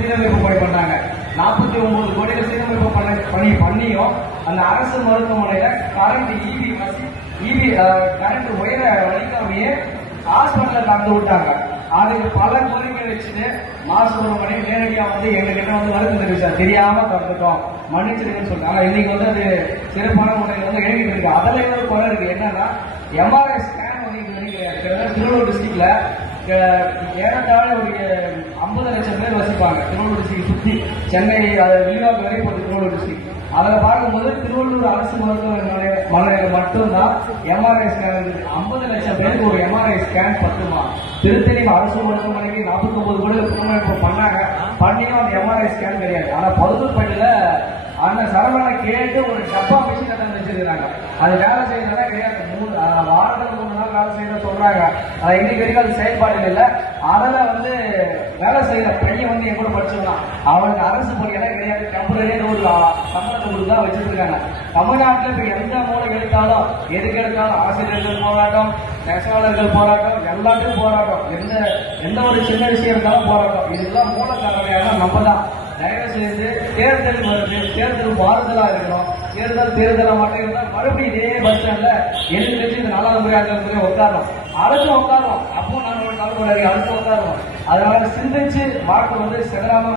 சீரமைப்பு பணி பண்ணாங்க. 49 கோடியில் சீரமைப்பு பணி பண்ணியும் அந்த அரசு மருத்துவமனையில கரண்ட் கரண்ட் உயர வலிக்காமையே ஹாஸ்பிட்டல தந்து விட்டாங்க. அதுக்கு பல கோரிக்கை வச்சுட்டு மாசுபுரமணி நேரடியா எங்ககிட்ட வருத்தம் தெரிவிச்சார். தெரியாம தந்துட்டோம், மன்னிச்சிருக்குன்னு சொல்றாங்க. இன்னைக்கு அது சிறப்பான முறையில் எழுதிட்டு இருக்கு. அதுல ஒரு குறை இருக்கு. என்னன்னா எம்ஆர்ஐ ஸ்கேன் திருவள்ளூர் டிஸ்ட்ரிக்ட்ல ஏறத்தாழ ஒரு 50 லட்சம் பேர் வசிப்பாங்க. திருவள்ளூர் டிஸ்ட்ரிக்ட் சுற்றி சென்னை வெளிவாக்கு வரை போகுது திருவள்ளூர் டிஸ்ட்ரிக்ட். அதில் பார்க்கும்போது திருவள்ளூர் அரசு மருத்துவமனையில் மட்டும்தான் எம்ஆர்ஐ ஸ்கேன் இருக்குது. 50 லட்சம் பேருக்கு ஒரு எம்ஆர்ஐ ஸ்கேன் பத்துமா? திருத்தணி அரசு மருத்துவமனைக்கு 49 கோடி புனரமைப்பு பண்ணாங்க. பண்ணியும் அந்த எம்ஆர்ஐ ஸ்கேன் கிடையாது. ஆனால் பருத்தூர்பேட்டையில் அந்த சரவணை கேட்டு ஒரு டப்பா மிஷின் கட்டணம் வச்சிருக்கிறாங்க. அது வேலை செய்யறதா கிடையாது. வாரத்தில் 3 நாள் வேலை செய்யறத சொல்றாங்க. அதை இன்னைக்கு வரைக்கும் அது செயல்பாடு இல்லை. அதில் வேலை செய்யற பையன் என் கூட படிச்சிருக்கான். அவனுக்கு அரசு பணியெல்லாம் கிடையாது. டெம்பரரியான ஒரு சம்பளத்தை கொடுத்து தான் வச்சிருக்காங்க. தமிழ்நாட்டில் இப்ப எந்த மூலை எடுத்தாலும் எதுக்கு எடுத்தாலும் ஆசிரியர்கள் போராட்டம், நெசவாளர்கள் போராட்டம், எல்லாத்தையும் போராட்டம். எந்த ஒரு சின்ன விஷயம் இருந்தாலும் போராட்டம். இதுக்கெல்லாம் மூல காரணம் நம்ம தான். தயவு செய்து தேர்தல் வருது, தேர்தல் மாறுதலா இருக்கணும். தேர்தலா மட்டும் இருந்தால் மறுபடியும் இதே பஸ் ஸ்டாண்ட்ல எதிர்கட்சி இந்த 4வது முறை உட்காரணும். அடுத்து உட்காரணும். அப்போ நான் ஒரு கலந்துரை அடுத்து உட்காரணும். அதனால சிந்திச்சு வாக்கு சிதறாம